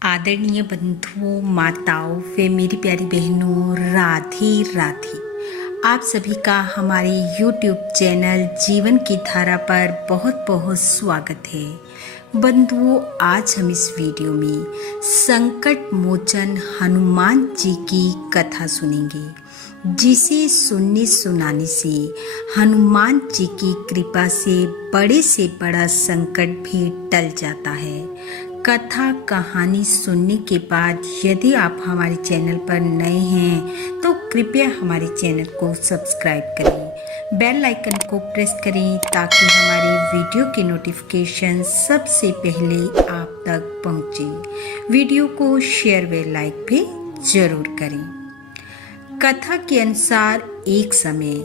आदरणीय बंधुओं, माताओं व मेरी प्यारी बहनों, राधे राधे। आप सभी का हमारे YouTube चैनल जीवन की धारा पर बहुत बहुत स्वागत है। बंधुओं, आज हम इस वीडियो में संकट मोचन हनुमान जी की कथा सुनेंगे, जिसे सुनने सुनाने से हनुमान जी की कृपा से बड़ा संकट भी टल जाता है। कथा कहानी सुनने के बाद यदि आप हमारे चैनल पर नए हैं तो कृपया हमारे चैनल को सब्सक्राइब करें, बेल आइकन को प्रेस करें ताकि हमारी वीडियो की नोटिफिकेशन सबसे पहले आप तक पहुंचे। वीडियो को शेयर व लाइक भी जरूर करें। कथा के अनुसार एक समय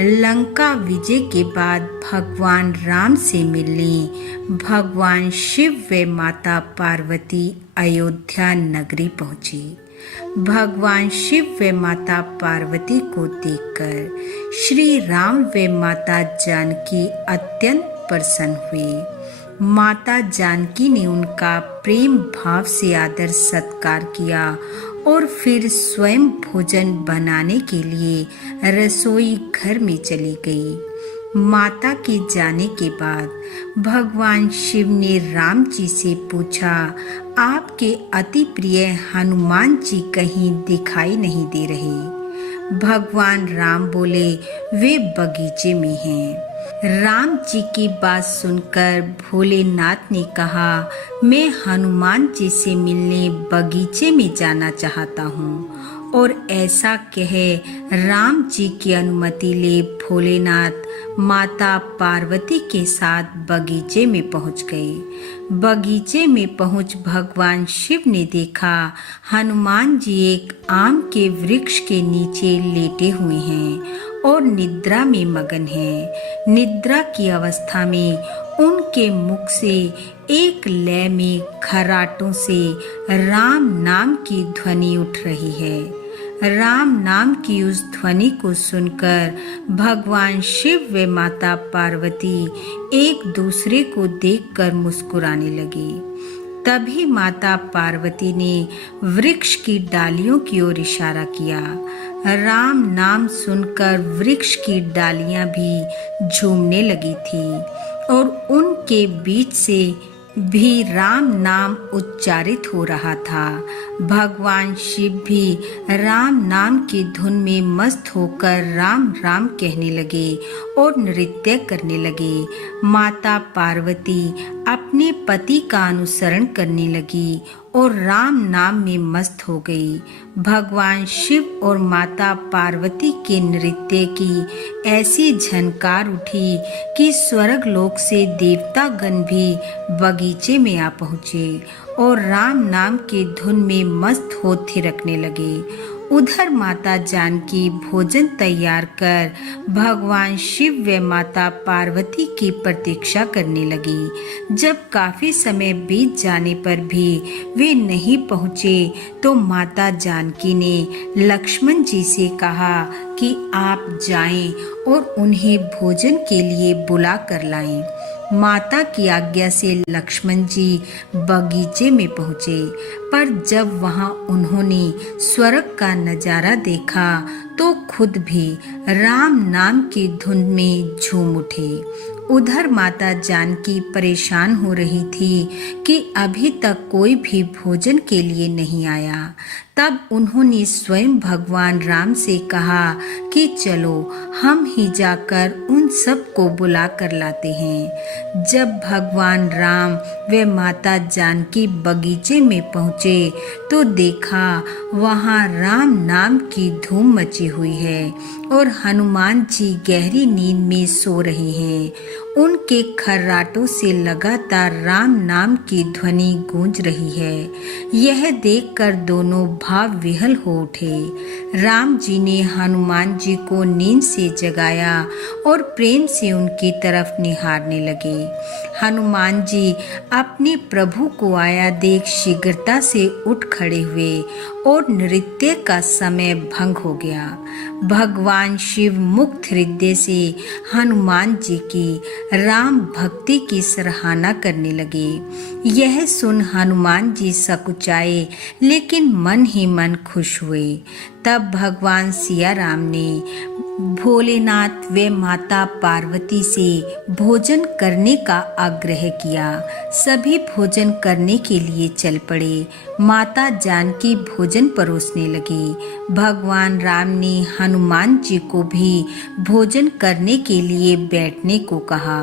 लंका विजय के बाद भगवान राम से मिलने भगवान शिव व माता पार्वती अयोध्या नगरी पहुंचे। भगवान शिव व माता पार्वती को देखकर श्री राम व माता जानकी अत्यंत प्रसन्न हुए। माता जानकी ने उनका प्रेम भाव से आदर सत्कार किया और फिर स्वयं भोजन बनाने के लिए रसोई घर में चली गई। माता के जाने के बाद भगवान शिव ने राम जी से पूछा, आपके अति प्रिय हनुमान जी कहीं दिखाई नहीं दे रहे। भगवान राम बोले, वे बगीचे में हैं। राम जी की बात सुनकर भोलेनाथ ने कहा, मैं हनुमान जी से मिलने बगीचे में जाना चाहता हूँ। और ऐसा कह राम जी की अनुमति ले भोलेनाथ माता पार्वती के साथ बगीचे में पहुँच गए। बगीचे में पहुँच भगवान शिव ने देखा हनुमान जी एक आम के वृक्ष के नीचे लेटे हुए हैं और निद्रा में मगन है। निद्रा की अवस्था में उनके मुख से एक लय में खराटों से राम नाम की ध्वनि उठ रही है। राम नाम की उस ध्वनि को सुनकर भगवान शिव व माता पार्वती एक दूसरे को देखकर मुस्कुराने लगी। तभी माता पार्वती ने वृक्ष की डालियों की ओर इशारा किया। राम नाम सुनकर वृक्ष की डालियां भी झूमने लगी थी और उनके बीच से भी राम नाम उच्चारित हो रहा था। भगवान शिव भी राम नाम की धुन में मस्त होकर राम राम कहने लगे और नृत्य करने लगे। माता पार्वती अपने पति का अनुसरण करने लगी और राम नाम में मस्त हो गई। भगवान शिव और माता पार्वती के नृत्य की ऐसी झनकार उठी कि स्वर्ग लोक से देवतागण भी बगीचे में आ पहुँचे और राम नाम की धुन में मस्त हो थिरकने लगे। उधर माता जानकी भोजन तैयार कर भगवान शिव व माता पार्वती की प्रतीक्षा करने लगी। जब काफी समय बीत जाने पर भी वे नहीं पहुँचे तो माता जानकी ने लक्ष्मण जी से कहा कि आप जाएं और उन्हें भोजन के लिए बुला कर लाएं। माता की आज्ञा से लक्ष्मण जी बगीचे में पहुँचे, पर जब वहां उन्होंने स्वर्ग का नजारा देखा तो खुद भी राम नाम की धुन में झूम उठे। उधर माता जानकी परेशान हो रही थी कि अभी तक कोई भी भोजन के लिए नहीं आया। तब उन्होंने स्वयं भगवान राम से कहा कि चलो हम ही जाकर उन सब को बुला कर लाते हैं। जब भगवान राम व माता जानकी बगीचे में पहुँचे तो देखा वहाँ राम नाम की धूम मची हुई है और हनुमान जी गहरी नींद में सो रहे हैं। उनके खर्राटों से लगातार राम नाम की ध्वनि गूंज रही है। यह देखकर दोनों भाव विहल हो उठे। राम जी ने हनुमान जी को नींद से जगाया और प्रेम से उनकी तरफ निहारने लगे। हनुमान जी अपने प्रभु को आया देख शीघ्रता से उठ खड़े हुए और नृत्य का समय भंग हो गया। भगवान शिव मुक्त हृदय से हनुमान जी की राम भक्ति की सराहना करने लगे। यह सुन हनुमान जी सकुचाए, लेकिन मन ही मन खुश हुए। तब भगवान सिया राम ने भोलेनाथ व माता पार्वती से भोजन करने का आग्रह किया। सभी भोजन करने के लिए चल पड़े। माता जानकी भोजन परोसने लगी। भगवान राम ने हनुमान जी को भी भोजन करने के लिए बैठने को कहा।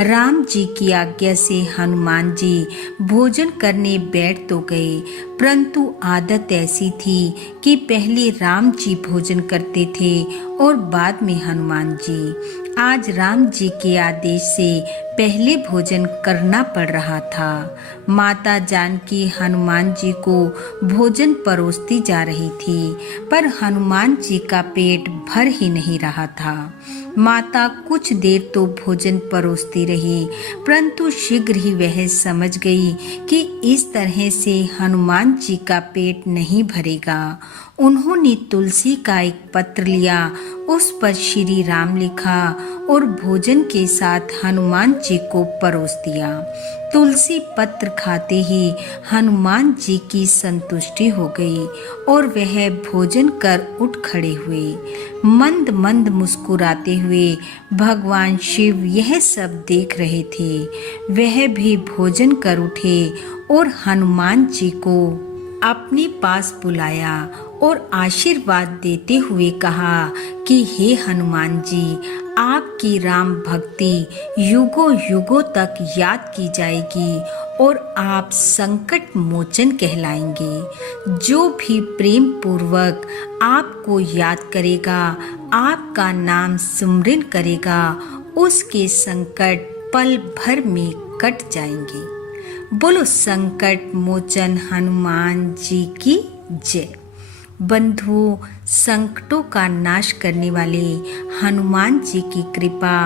राम जी की आज्ञा से हनुमान जी भोजन करने बैठ तो गए, परंतु आदत ऐसी थी कि पहले राम जी भोजन करते थे और बाद में हनुमान जी। आज राम जी के आदेश से पहले भोजन करना पड़ रहा था। माता जानकी हनुमान जी को भोजन परोसती जा रही थी, पर हनुमान जी का पेट भर ही नहीं रहा था। माता कुछ देर तो भोजन परोसती रही, परंतु शीघ्र ही वह समझ गई कि इस तरह से हनुमान जी का पेट नहीं भरेगा। उन्होंने तुलसी का एक पत्र लिया, उस पर श्री राम लिखा और भोजन के साथ हनुमान जी को परोस दिया। तुलसी पत्र खाते ही हनुमान जी की संतुष्टि हो गई और वह भोजन कर उठ खड़े हुए। मंद मंद मुस्कुराते हुए भगवान शिव यह सब देख रहे थे। वह भी भोजन कर उठे और हनुमान जी को अपने पास बुलाया और आशीर्वाद देते हुए कहा कि हे हनुमान जी, आपकी राम भक्ति युगों युगों तक याद की जाएगी और आप संकट मोचन कहलाएंगे। जो भी प्रेम पूर्वक आपको याद करेगा, आपका नाम सुमिरन करेगा, उसके संकट पल भर में कट जाएंगे। बोलो संकट मोचन हनुमान जी की जय। बंधुओं, संकटों का नाश करने वाले हनुमान जी की कृपा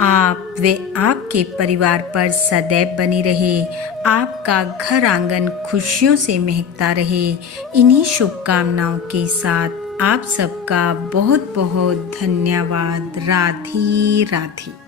आप व आपके परिवार पर सदैव बनी रहे। आपका घर आंगन खुशियों से महकता रहे। इन्हीं शुभकामनाओं के साथ आप सबका बहुत बहुत धन्यवाद। राधे राधे।